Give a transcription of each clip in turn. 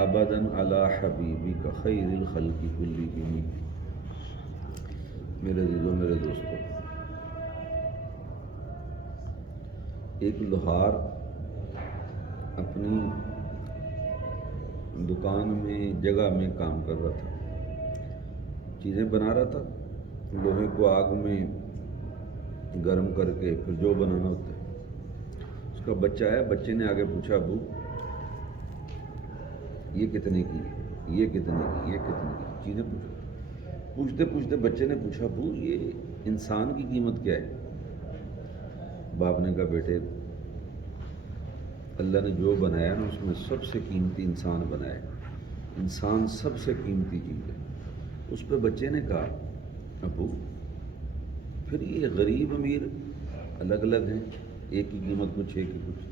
ابدا علی حبیبک خیر الخلق کلہم۔ میرے عزیزوں، میرے دوستوں، ایک لوہار اپنی دکان میں جگہ میں کام کر رہا تھا، چیزیں بنا رہا تھا، لوہے کو آگ میں گرم کر کے پھر جو بنانا ہوتا ہے۔ اس کا بچہ آیا، بچے نے آگے پوچھا، ابو یہ کتنے کی ہے، یہ کتنے کی، یہ کتنے کی، چیزیں پوچھتے پوچھتے بچے نے پوچھا، ابو یہ انسان کی قیمت کیا ہے؟ باپ نے کہا، بیٹے اللہ نے جو بنایا نا اس میں سب سے قیمتی انسان بنایا ہے، انسان سب سے قیمتی چیز ہے۔ اس پہ بچے نے کہا، ابو پھر یہ غریب امیر الگ الگ ہیں، ایک کی قیمت کچھ، ایک کی کچھ،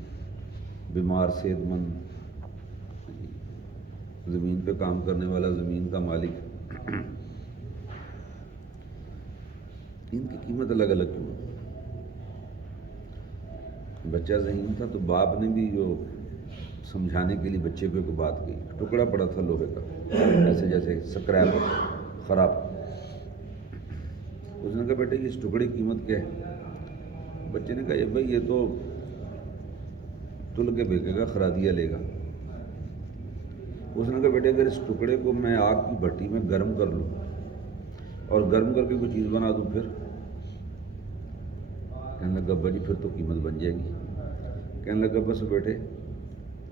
بیمار صحت مند، زمین پہ کام کرنے والا زمین کا مالک، ان کی قیمت الگ الگ کیوں؟ بچہ ذہین تھا تو باپ نے بھی جو سمجھانے کے لیے بچے پہ کوئی بات کی، ٹکڑا پڑا تھا لوہے کا، ایسے جیسے سکریپ خراب۔ اس نے کہا، بیٹے اس ٹکڑے کی قیمت کیا ہے؟ بچے نے کہا، یہ بھائی یہ تو تل کے بکے گا، خرادیہ لے گا۔ اس نے کہا، بیٹے اگر اس ٹکڑے کو میں آگ کی بھٹی میں گرم کر لوں اور گرم کر کے کوئی چیز بنا دوں پھر؟ کہنے لگا، ابا جی پھر تو قیمت بن جائے گی۔ کہنے لگا، بس بیٹے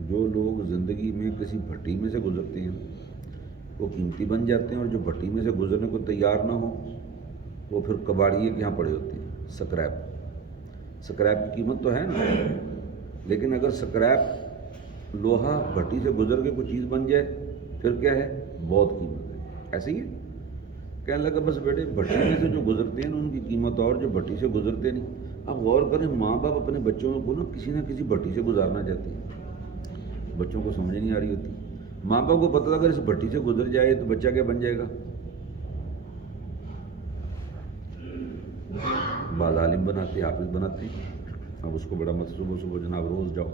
جو لوگ زندگی میں کسی بھٹی میں سے گزرتے ہیں وہ قیمتی بن جاتے ہیں، اور جو بھٹی میں سے گزرنے کو تیار نہ ہو وہ پھر کباڑیے کے یہاں پڑے ہوتے ہیں، سکریپ۔ سکریپ کی قیمت تو ہے نا، لیکن اگر سکریپ لوہا بھٹی سے گزر کے کوئی چیز بن جائے پھر کیا ہے؟ بہت قیمت ہے۔ ایسے ہی ہے۔ کہنے لگا، بس بیٹے بھٹی میں سے جو گزرتے ہیں نا ان کی قیمت اور جو بھٹی سے گزرتے نہیں۔ اب غور کریں، ماں باپ اپنے بچوں کو نا کسی بھٹی سے گزارنا چاہتے ہیں، بچوں کو سمجھ نہیں آ رہی ہوتی۔ ماں باپ کو پتہ اگر اس بھٹی سے گزر جائے تو بچہ کیا بن جائے گا؟ بعض عالم بناتے، حافظ بناتے ہیں۔ اب اس کو بڑا مت صبح صبح جناب روز جاؤ،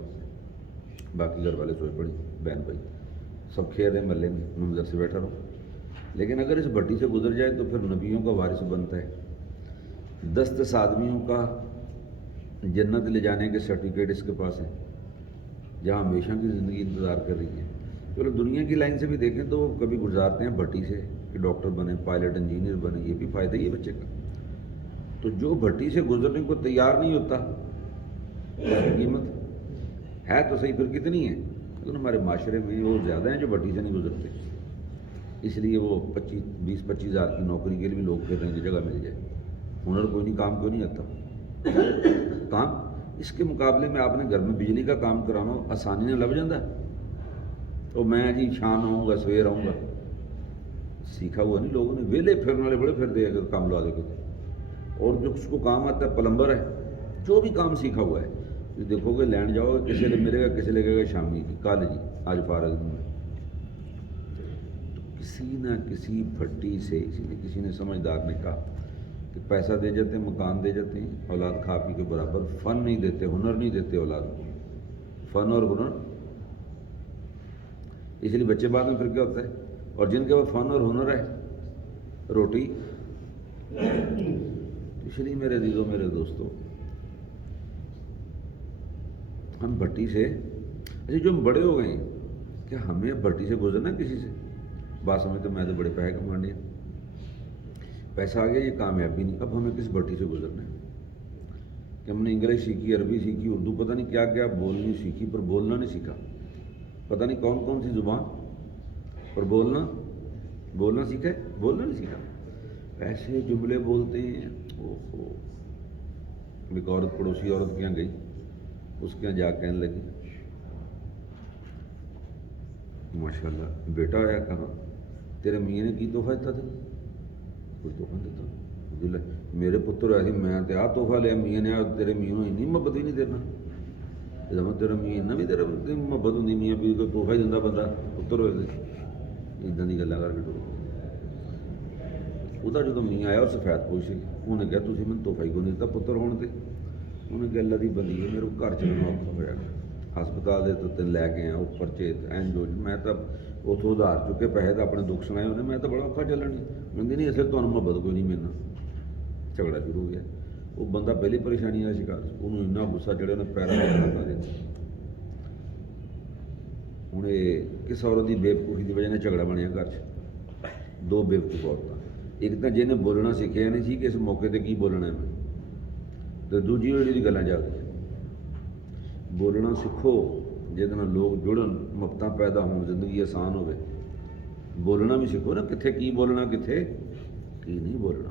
باقی گھر والے سوئے پڑے، بہن بھائی سب کھیل رہے محلے میں، منظر سے بیٹھا رہو۔ لیکن اگر اس بھٹی سے گزر جائے تو پھر نبیوں کا وارث بنتا ہے، 10 آدمیوں کا جنت لے جانے کے سرٹیفکیٹ اس کے پاس ہیں، جہاں ہمیشہ کی زندگی انتظار کر رہی ہے۔ چلو دنیا کی لائن سے بھی دیکھیں تو وہ کبھی گزارتے ہیں بھٹی سے کہ ڈاکٹر بنے، پائلٹ، انجینئر بنے، یہ بھی فائدہ ہی ہے بچے کا۔ تو جو بھٹی سے گزرنے کو تیار نہیں ہوتا اس کی قیمت ہے تو صحیح پھر کتنی ہے؟ لیکن ہمارے معاشرے میں وہ زیادہ ہیں جو بھٹی سے نہیں گزرتے، اس لیے وہ 20-25 ہزار کی نوکری کے لیے بھی لوگ پھر رہے ہیں کہ جگہ مل جائے۔ ہنر کوئی نہیں، کام کیوں نہیں آتا؟ کام اس کے مقابلے میں آپ نے گھر میں بجلی کا کام کرانا ہو، آسانی نہ لگ جاتا تو میں جی شام آؤں گا، سویر آؤں گا، سیکھا ہوا نہیں لوگوں نے، ویلے پھرنے والے بڑے پھرتے ہیں کام لوا دے کے۔ اور جو اس کو کام آتا ہے پلمبر ہے، جو بھی کام سیکھا ہوا ہے، جو دیکھو گے لینڈ جاؤ گے کسے لے ملے گا، کسے لگے گا شامی جی کالج جی آج فارغ دوں گا۔ تو کسی نہ کسی بھٹی سے، اسی لیے کسی نے سمجھدار نے کہا کہ پیسہ دے جاتے ہیں، مکان دے جاتے ہیں، اولاد کھا پی کے برابر فن نہیں دیتے، ہنر نہیں دیتے اولاد کو، فن اور ہنر۔ اس لیے بچے بعد میں پھر کیا ہوتا ہے، اور جن کے پاس فن اور ہنر ہے روٹی۔ اس لیے میرے عزیزوں، میرے دوستوں، ہم بھٹی سے اچھا جو ہم بڑے ہو گئے ہیں، کیا ہمیں بھٹی سے گزرنا کسی سے؟ بات سمجھتے میں تو بڑے پیسے کمانے ہیں، پیسہ آ گیا یہ کامیابی نہیں، اب ہمیں کس بھٹی سے گزرنا ہے کہ ہم نے انگلش سیکھی، عربی سیکھی، اردو پتہ نہیں کیا کیا بولنی سیکھی پر بولنا نہیں سیکھا، پتہ نہیں کون کون سی زبان پر بولنا سیکھا ہے، بولنا نہیں سیکھا۔ ایسے جملے بولتے ہیں، اوہو۔ ایک عورت پڑوسی عورت کے یہاں گئی، اس کے یہاں جا کہنے لگی، ماشاء اللہ بیٹا آیا، کہاں؟ تیرے میاں نے کی تحفہ دیتا تھا؟ کوئی تحفہ نہیں دیتا، میرے پتر ایسی میں آ تحفہ لیا میاں نے، تیرے میاں انی محبت ہی نہیں دینا، تیرا میاں بھی تیرا محبت ہوں میاں بھی کوئی تحفہ ہی دینا بندہ پتر ہوئے ادھر کی گلیں کر کے ٹور وہ جو میاں آیا اور سفید پوش سی، انہیں کہا تھی میں تحفہ ہی کو نہیں دیتا پتر ہونے سے، انہیں کہا اللہ کی بندی ہے میرے کو گھر چلنا اوکھا ہوا، ਹਸਪਤਾਲ ਦੇ ਤੋਂ ਤੈਨੂੰ ਲੈ ਕੇ ਆ ਉੱਪਰ ਚੇਤ ਐਨ ਜੋ ਮੈਂ ਤਾਂ ਉੱਥੋਂ ਉਧਾਰ ਚੁੱਕੇ ਪੈਸੇ ਤਾਂ ਆਪਣੇ ਦੁੱਖ ਸੁਣਾਏ ਉਹਨੇ, ਮੈਂ ਤਾਂ ਬੜਾ ਔਖਾ ਚੱਲਣੀ ਕਹਿੰਦੀ ਨਹੀਂ ਅਸਲ ਤੁਹਾਨੂੰ ਮੁਹੱਬਤ ਕੋਈ ਨਹੀਂ ਮਿਲਣਾ। ਝਗੜਾ ਸ਼ੁਰੂ ਹੋ ਗਿਆ। ਉਹ ਬੰਦਾ ਪਹਿਲੀ ਪਰੇਸ਼ਾਨੀ ਦਾ ਸ਼ਿਕਾਰ ਸੀ, ਉਹਨੂੰ ਇੰਨਾ ਗੁੱਸਾ ਚੜਿਆ ਉਹਨੇ ਪੈਰਾਂ ਵਿੱਚ ਲਾ ਦਿੱਤਾ। ਹੁਣ ਇਹ ਕਿਸ ਔਰਤ ਦੀ ਬੇਵਕੂਫੀ ਦੀ ਵਜ੍ਹਾ ਨਾਲ ਝਗੜਾ ਬਣਿਆ ਘਰ 'ਚ। ਦੋ ਬੇਵਕੂਫ ਔਰਤਾਂ, ਇੱਕ ਤਾਂ ਜਿਹਨੇ ਬੋਲਣਾ ਸਿੱਖਿਆ ਨਹੀਂ ਸੀ ਕਿ ਇਸ ਮੌਕੇ 'ਤੇ ਕੀ ਬੋਲਣਾ ਹੈ, ਅਤੇ ਦੂਜੀ ਉਹ ਜਿਹੜੀ ਗੱਲਾਂ ਚੱਲਦੀਆਂ। ਬੋਲਣਾ ਸਿੱਖੋ ਜਿਹਦੇ ਨਾਲ ਲੋਕ ਜੁੜਨ, ਮੁਹੱਬਤਾਂ ਪੈਦਾ ਹੋਣ, ਜ਼ਿੰਦਗੀ ਆਸਾਨ ਹੋਵੇ। ਬੋਲਣਾ ਵੀ ਸਿੱਖੋ ਨਾ, ਕਿੱਥੇ ਕੀ ਬੋਲਣਾ, ਕਿੱਥੇ ਕੀ ਨਹੀਂ ਬੋਲਣਾ,